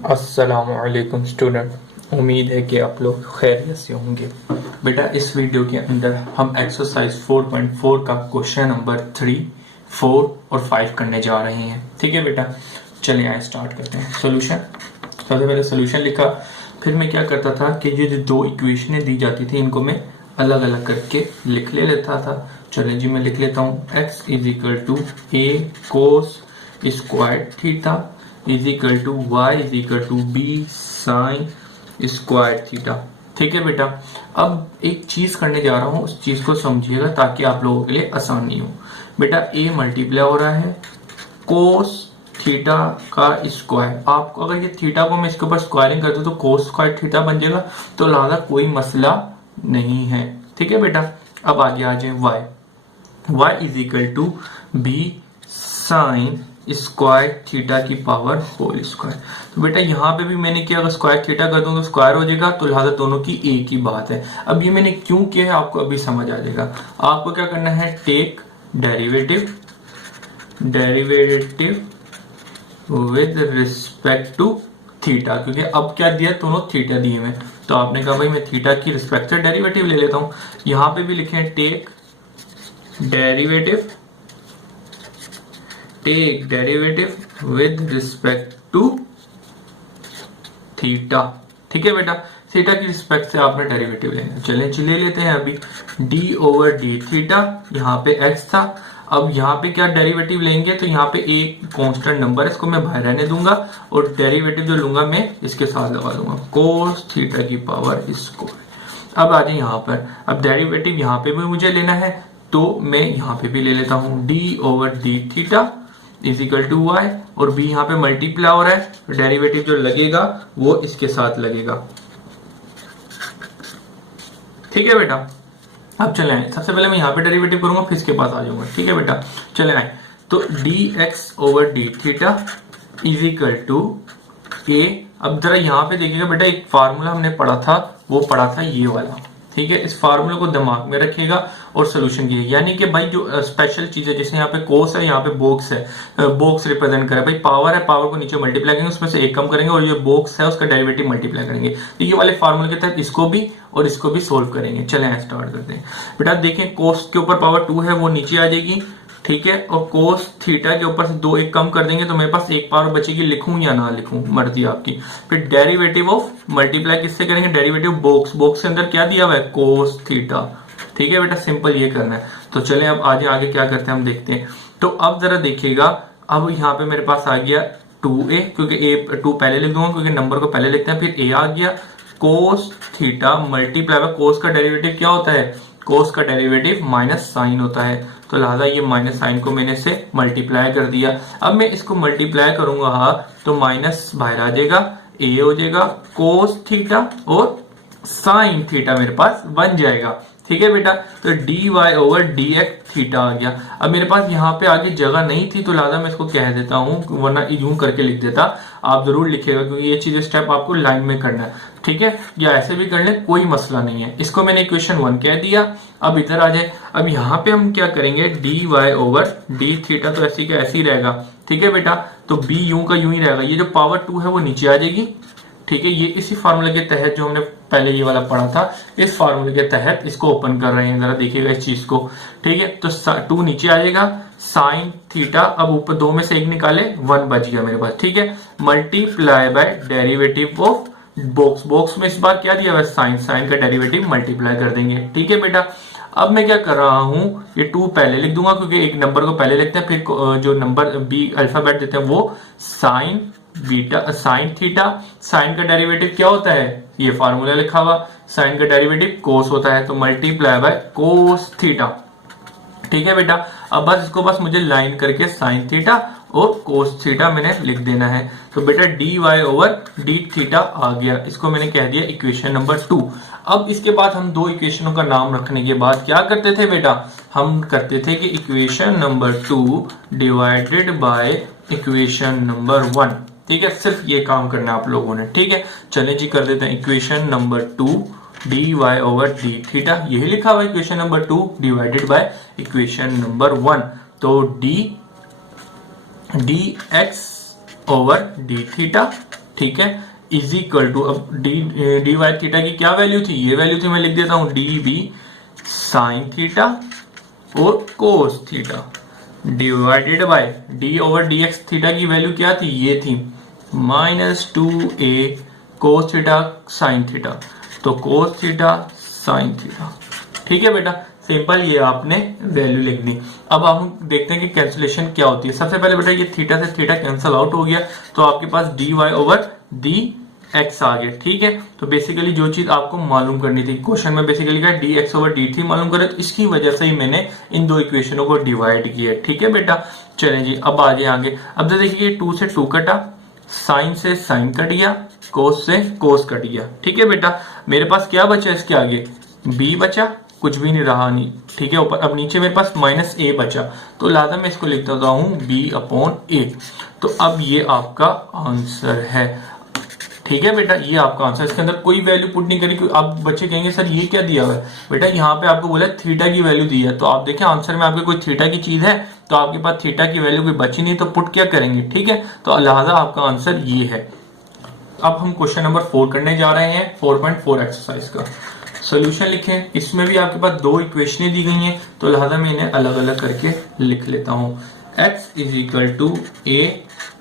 अस्सलामुअलैकुम स्टूडेंट, उम्मीद है कि आप लोग खैरियत से होंगे। बेटा इस वीडियो के अंदर हम एक्सरसाइज 4.4 का क्वेश्चन नंबर 3, 4 और 5 करने जा रहे हैं। ठीक है बेटा, चलिए आए स्टार्ट करते हैं। सोल्यूशन, सबसे पहले सोल्यूशन लिखा, फिर मैं क्या करता था कि ये जो दो इक्वेशनें दी जाती थी इनको मैं अलग अलग करके लिख लेता था। चलिए जी मैं लिख लेता हूँ, x is equal to a cos square theta is equal to y is equal to b sine square theta. ठीक है बेटा, अब एक चीज करने जा रहा हूं, उस चीज को समझिएगा ताकि आप लोगों के लिए आसानी हो। बेटा ए मल्टीप्लाई हो रहा है कोस थीटा का स्क्वायर। आपको अगर ये थीटा को मैं इसके ऊपर स्क्वायरिंग कर दूं तो कोस स्क्वायर थीटा बन जाएगा, तो लिहाजा कोई मसला नहीं है। ठीक है बेटा, अब आगे आ जाए y, y is equal to b sine square theta की पावर होल स्क्वायर। तो बेटा यहाँ पे भी मैंने किया, अगर स्क्वायर थीटा कर दूं तो स्क्वायर हो जाएगा, तो लिहाजा दोनों की एक ही बात है। अब ये मैंने क्यों किया है आपको अभी समझ आ जाएगा। आपको क्या करना है, take derivative with respect to theta, क्योंकि अब क्या दिया, दोनों थीटा दिए हुए, तो आपने कहा भाई मैं थीटा की रिस्पेक्ट से डेरिवेटिव ले लेता हूं। यहां पे भी लिखे take derivative with respect to theta. ठीक है बेटा, थीटा की रिस्पेक्ट से आपने डेरिवेटिव लेना। चलिए ले लेते हैं अभी डी ओवर डी थीटा, यहाँ पे x था। अब यहाँ पे क्या डेरिवेटिव लेंगे, तो यहाँ पे एक कांस्टेंट नंबर है, इसको मैं बाहर रहने दूंगा और डेरिवेटिव जो लूंगा मैं इसके साथ लगा दूंगा, कोस थीटा की पावर स्क्वायर। अब आ जाए यहाँ पर, अब डेरिवेटिव यहाँ पे भी मुझे लेना है, तो मैं यहाँ पे भी ले लेता हूँ d over d theta is equal to y, और बी यहाँ पे मल्टीप्लाई हो रहा है, तो डेरिवेटिव जो लगेगा वो इसके साथ लगेगा। ठीक है बेटा, अब चले आए, सबसे पहले मैं यहाँ पे डेरिवेटिव करूंगा फिर इसके पास आ जाऊंगा। ठीक है बेटा, चले आए, तो d x over d theta is equal to a. अब जरा यहाँ पे देखिएगा बेटा, एक फार्मूला हमने पढ़ा था, वो पढ़ा था ये वाला। ठीक है, इस फार्मूले को दिमाग में रखिएगा और सोल्यूशन कीजिए। यानी कि भाई जो स्पेशल चीज है, जैसे यहाँ पे कोस है, यहाँ पे बॉक्स है, बॉक्स रिप्रेजेंट करे, भाई पावर है, पावर को नीचे मल्टीप्लाई करेंगे, उसमें से एक कम करेंगे, और ये बॉक्स है उसका डेरिवेटिव मल्टीप्लाई करेंगे। तो ये वाले फार्मूले के तहत इसको भी और इसको भी सोल्व करेंगे। चले स्टार्ट करते हैं। बेटा देखें, कोस के ऊपर पावर 2 है, वो नीचे आ जाएगी। ठीक है, और कोस थीटा के ऊपर से 2 एक कम कर देंगे, तो मेरे पास एक पावर बचेगी, लिखूं या ना लिखूं मर्जी आपकी। फिर डेरिवेटिव ऑफ मल्टीप्लाई किससे करेंगे, डेरिवेटिव बॉक्स, बॉक्स के अंदर क्या दिया हुआ है, कोस थीटा। ठीक है बेटा, सिंपल ये करना है। तो चले अब आगे क्या करते हैं हम देखते हैं। तो अब जरा देखिएगा, अब यहाँ पे मेरे पास आ गया 2a, क्योंकि a 2 पहले लिख दूंगा क्योंकि नंबर को पहले लिखते हैं, फिर a आ गया, cos theta multiply by cos का डेरिवेटिव क्या होता है, कोस का डेरिवेटिव माइनस साइन होता है, तो लिहाजा ये माइनस साइन को मैंने से मल्टीप्लाई कर दिया। अब मैं इसको मल्टीप्लाई करूंगा तो माइनस बाहर आ जाएगा, ए हो जाएगा, कोस थीटा और साइन थीटा मेरे पास बन जाएगा। ठीक है बेटा, तो d y over d x theta आ गया। अब मेरे पास यहाँ पे आगे जगह नहीं थी, तो लिहाजा मैं इसको कह देता हूँ, वरना यूं करके लिख देता। आप जरूर लिखिएगा क्योंकि ये चीज स्टेप आपको लाइन में करना है। ठीक है, या ऐसे भी कर ले, कोई मसला नहीं है। इसको मैंने इक्वेशन 1 कह दिया। अब इधर आ जाए, अब यहाँ पे हम क्या करेंगे, d y over d theta, तो ऐसी का ऐसी रहेगा। ठीक है बेटा, तो बी यूं का यूं ही रहेगा, ये जो पावर 2 है वो नीचे आ जाएगी। ठीक है, ये इसी फार्मूले के तहत जो हमने पहले ये वाला पढ़ा था, इस फार्मूले के तहत इसको ओपन कर रहे हैं, जरा देखिएगा इस चीज को। ठीक है, तो 2 नीचे आ जाएगा, साइन थीटा, अब ऊपर 2 में से 1 निकाले, 1 बच गया मेरे पास। ठीक है, multiply by derivative of box, box में इस बार क्या दिया हुआ है, साइन, साइन का डेरिवेटिव मल्टीप्लाई कर देंगे। ठीक है बेटा, अब मैं क्या कर रहा हूं, ये 2 पहले लिख दूंगा क्योंकि एक नंबर को पहले लिखते हैं, फिर जो नंबर बी अल्फाबेट देते हैं वो sine beta, sine theta, sine का डेरिवेटिव क्या होता है, ये फार्मूला लिखा हुआ, साइन का डेरिवेटिव कोस होता है, तो मल्टीप्लाई बाय कोस थीटा। ठीक है बेटा, अब बस इसको बस मुझे लाइन करके साइन थीटा और कोस थीटा मैंने लिख देना है। तो बेटा d y over d theta आ गया, इसको मैंने कह दिया इक्वेशन नंबर 2। अब इसके बाद हम 2 इक्वेशनों का नाम रखने के बाद क्या करते थे बेटा, हम करते थे कि equation number 2 divided by equation number 1। ठीक है, सिर्फ ये काम करना है आप लोगों ने। ठीक है, चले जी कर देते हैं equation number 2 d y over d theta, यही लिखा हुआ है equation number 2 divided by equation number 1। तो d x over d theta. ठीक है, इज इक्वल टू, अब डी वाई थीटा की क्या वैल्यू थी, ये वैल्यू थी, मैं लिख देता हूं डी बी साइन थीटा और cos theta divided bye D over d x theta की वैल्यू क्या थी, ये थी -2a cos theta sine theta, तो कोस थीटा साइन थीटा। ठीक है बेटा, सिंपल, ये आपने वैल्यू लिख दी। अब हम देखते हैं कि कैंसिलेशन क्या होती है। सबसे पहले बेटा ये थीटा से थीटा कैंसिल आउट हो गया, तो आपके पास d y over d x आ गया। ठीक है, तो बेसिकली जो चीज आपको मालूम करनी थी, क्वेश्चन में बेसिकली क्या डी एक्स ओवर डी थी मालूम करे, तो इसकी वजह से ही मैंने इन दो इक्वेशनों को डिवाइड किया। ठीक है बेटा, चलें जी अब आ जाए आगे। अब तो देखिए 2 से 2 कटा, साइन से साइन कट गया, कोस से कोस कट गया। ठीक है बेटा, मेरे पास क्या बचा इसके आगे, b बचा, कुछ भी नहीं रहा नहीं। ठीक है, ऊपर अब नीचे मेरे पास -a बचा, तो लिहाजा मैं इसको लिख देता हूं b/a। तो अब ये आपका आंसर है। ठीक है बेटा, ये आपका आंसर, इसके अंदर कोई वैल्यू पुट नहीं करी। आप बच्चे कहेंगे सर ये क्या दिया हुआ है, बेटा यहाँ पे आपको बोला थीटा की वैल्यू दी है, तो आप देखें आंसर में आपके कोई थीटा की चीज है, तो आपके पास थीटा की वैल्यू कोई बची नहीं, तो पुट क्या करेंगे। ठीक है, तो लिहाजा आपका आंसर ये है। अब हम क्वेश्चन नंबर 4 करने जा रहे हैं, 4.4 एक्सरसाइज का सोल्यूशन लिखें। इसमें भी आपके पास दो इक्वेशनें दी गई हैं, तो लिहाजा मैं इन्हें अलग अलग करके लिख लेता हूं। x is equal to a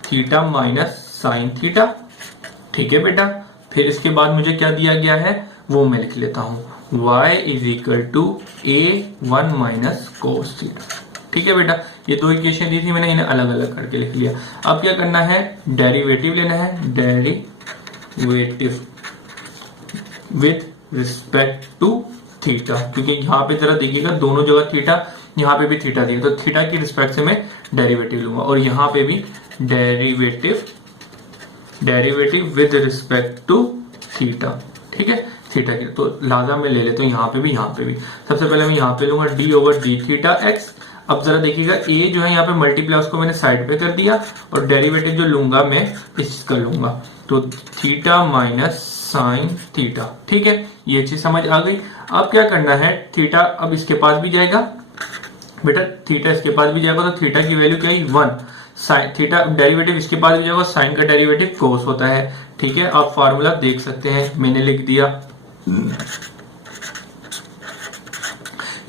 theta minus sine theta. ठीक है बेटा, फिर इसके बाद मुझे क्या दिया गया है वो मैं लिख लेता हूं, y is equal to a1 minus cos theta. ठीक है बेटा, ये दो इक्वेशन दी थी मैंने, इन्हें अलग अलग करके लिख लिया। अब क्या करना है, डेरिवेटिव लेना है, derivative with respect to theta, क्योंकि यहाँ पे जरा देखिएगा दोनों जगह थीटा, यहाँ पे भी थीटा दिया, तो थीटा की रिस्पेक्ट से मैं डेरिवेटिव लूंगा, और यहाँ पे भी derivative with respect to theta. ठीक है, थीटा की, तो लिहाजा मैं ले लेता हूँ यहाँ पे भी, यहाँ पे भी। सबसे पहले मैं यहाँ पे लूंगा D over d theta x. अब जरा देखिएगा a जो है यहाँ पे मल्टीप्लाई, उसको मैंने साइड पे कर दिया, और डेरिवेटिव जो लूंगा मैं इसका लूंगा, तो थीटा माइनस साइन थीटा। ठीक है, ये चीज समझ आ गई। अब क्या करना है, थीटा अब इसके पास भी जाएगा बेटा, थीटा इसके पास भी जाएगा, तो थीटा की वैल्यू क्या है 1, साइन थीटा डेरिवेटिव इसके पास भी जाएगा, साइन का डेरिवेटिव कोस होता है। ठीक है, आप फार्मूला देख सकते हैं, मैंने लिख दिया,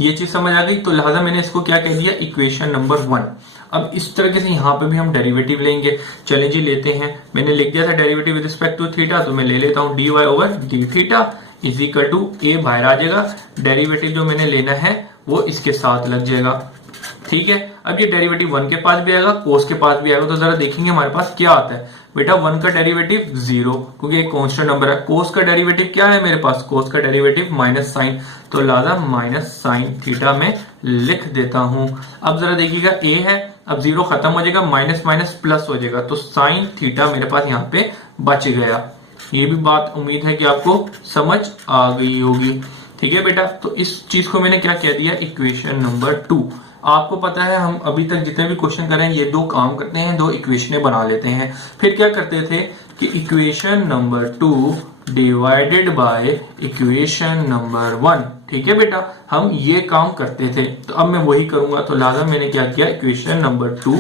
ये चीज समझ आ गई। तो लिहाजा मैंने इसको क्या कह दिया, इक्वेशन नंबर 1। अब इस तरीके से यहाँ पे भी हम डेरिवेटिव लेंगे। चले जी लेते हैं, मैंने लिख दिया था derivative with respect to theta, तो मैं ले लेता हूँ d y over d theta is equal to a, बाहर आ जाएगा, डेरिवेटिव जो मैंने लेना है वो इसके साथ लग जाएगा। ठीक है, अब ये डेरिवेटिव 1 के पास भी आएगा, कोस के पास भी आएगा, तो जरा देखेंगे हमारे पास क्या आता है। बेटा 1 का डेरिवेटिव 0, क्योंकि एक कांस्टेंट नंबर है। कोस का डेरिवेटिव क्या है मेरे पास, कोस का डेरिवेटिव माइनस साइन, तो लिहाजा माइनस साइन थीटा में लिख देता हूं। अब जरा देखिएगा a है, अब 0 खत्म हो जाएगा, माइनस माइनस प्लस हो जाएगा, तो साइन थीटा मेरे पास यहाँ पे बच गया। ये भी बात उम्मीद है कि आपको समझ आ गई होगी। ठीक है बेटा, तो इस चीज को मैंने क्या कह दिया, इक्वेशन नंबर 2। आपको पता है हम अभी तक जितने भी क्वेश्चन कर रहे हैं, ये दो काम करते हैं, दो इक्वेशनें बना लेते हैं, फिर क्या करते थे कि equation number 2 divided by equation number 1। ठीक है बेटा, हम ये काम करते थे, तो अब मैं वही करूंगा। तो लिहाजा मैंने क्या किया, इक्वेशन नंबर 2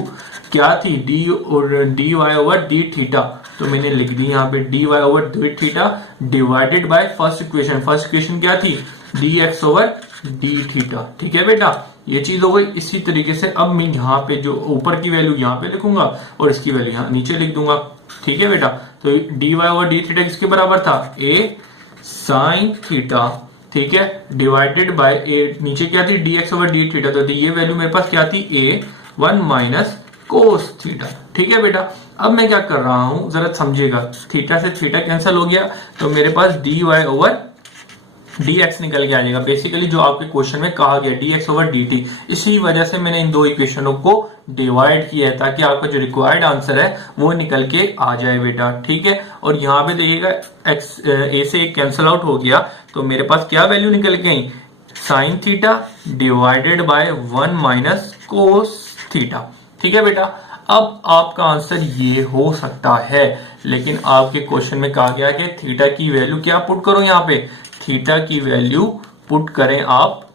क्या थी, डी और d y over d theta, तो मैंने लिख दी यहाँ पे d y over d theta divided by first equation क्या थी, d x over d theta. ठीक है बेटा, ये चीज हो गई। इसी तरीके से अब मैं यहाँ पे जो ऊपर की वैल्यू यहाँ पे लिखूंगा और इसकी वैल्यू यहाँ नीचे लिख दूंगा। ठीक है बेटा, तो d y over d theta किसके बराबर था, ए साइन थीटा। ठीक है, डिवाइडेड बाय ए, नीचे क्या थी, d x over d theta, तो ये वैल्यू मेरे पास क्या थी, ए 1 माइनस कोस थीटा। ठीक है बेटा, अब मैं क्या कर रहा हूं जरा समझिएगा, थीटा से थीटा कैंसिल हो गया, तो मेरे पास d y over d x निकल के आ जाएगा। बेसिकली जो आपके क्वेश्चन में कहा गया D x over D T, इसी वजह से मैंने इन दो इक्वेशनों को डिवाइड किया है, ताकि आपका जो रिक्वायर्ड आंसर है वो निकल के आ जाए बेटा। ठीक है, और यहाँ पे देखिएगा एक्स ए से एक कैंसिल आउट हो गया, तो मेरे पास क्या वैल्यू निकल गई, sine theta divided bye 1 minus cos theta. ठीक है बेटा, अब आपका आंसर ये हो सकता है, लेकिन आपके क्वेश्चन में कहा गया कि थीटा की वैल्यू क्या पुट करो, यहाँ पे थीटा की वैल्यू पुट करें आप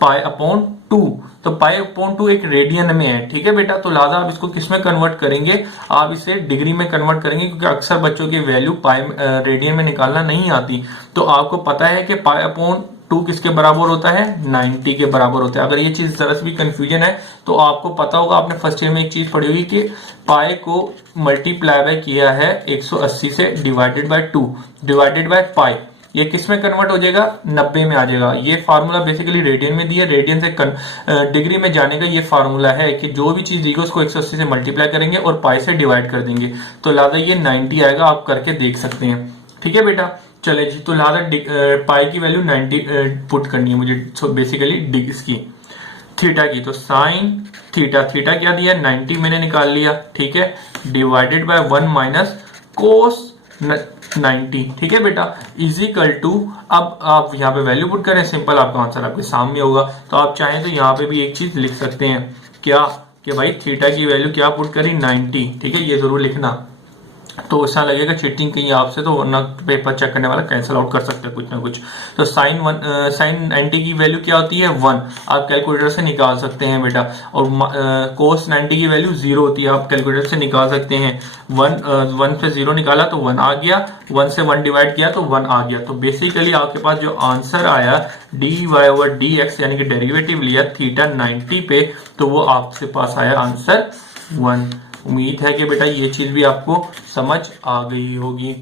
पाई अपॉन 2, तो पाई अपॉन 2 एक रेडियन में है, ठीक है बेटा। तो लिहाजा आप इसको किस में कन्वर्ट करेंगे, आप इसे डिग्री में कन्वर्ट करेंगे, क्योंकि अक्सर बच्चों की वैल्यू पाई रेडियन में निकालना नहीं आती। तो आपको पता है कि पाई अपॉन 2 किसके बराबर होता है, 90 के बराबर होता है। अगर ये चीज जरा सी भी कंफ्यूजन है तो आपको पता होगा, आपने फर्स्ट ईयर में एक चीज पढ़ी हुई कि पाई को मल्टीप्लाई बाय किया है 180 से divided by 2 divided by pi, ये किस में कन्वर्ट हो जाएगा, 90 में आ जाएगा। ये फार्मूला बेसिकली रेडियन में दिया, रेडियन से डिग्री में जाने का ये फार्मूला है कि जो भी चीज दी उसको 180 से मल्टीप्लाई करेंगे और पाई से डिवाइड कर देंगे, तो लिहाजा ये 90 आएगा। आप करके देख सकते हैं, ठीक है बेटा। चले जी, तो लिहाजा पाई की वैल्यू 90 पुट करनी है मुझे, सो बेसिकली इसकी थीटा की, तो साइन थीटा, थीटा क्या दिया 90 मैंने निकाल लिया, ठीक है, डिवाइडेड बाय 1 माइनस कोस 90, ठीक है बेटा, इजिकल टू, अब आप यहाँ पे वैल्यू पुट करें, सिंपल आपका आंसर आपके सामने होगा। तो आप चाहें तो यहाँ पे भी एक चीज लिख सकते हैं, क्या कि भाई थीटा की वैल्यू क्या पुट करी 90, ठीक है, ये जरूर लिखना। तो ऐसा लगेगा चीटिंग कहीं आपसे, तो वरना पेपर चेक करने वाला कैंसिल आउट कर सकते हैं कुछ ना कुछ। तो साइन 90 की वैल्यू क्या होती है 1, आप कैलकुलेटर से निकाल सकते हैं बेटा। और कोस 90 की वैल्यू 0 होती है, आप कैलकुलेटर से निकाल सकते हैं। 1 से 0 निकाला तो 1 आ गया, 1 से 1 डिवाइड किया तो 1 आ गया। तो बेसिकली आपके पास जो आंसर आया dy/dx, यानी कि डेरिवेटिव लिया थीटा 90 पे, तो वो आपके पास आया आंसर 1। उम्मीद है कि बेटा ये चीज भी आपको समझ आ गई होगी।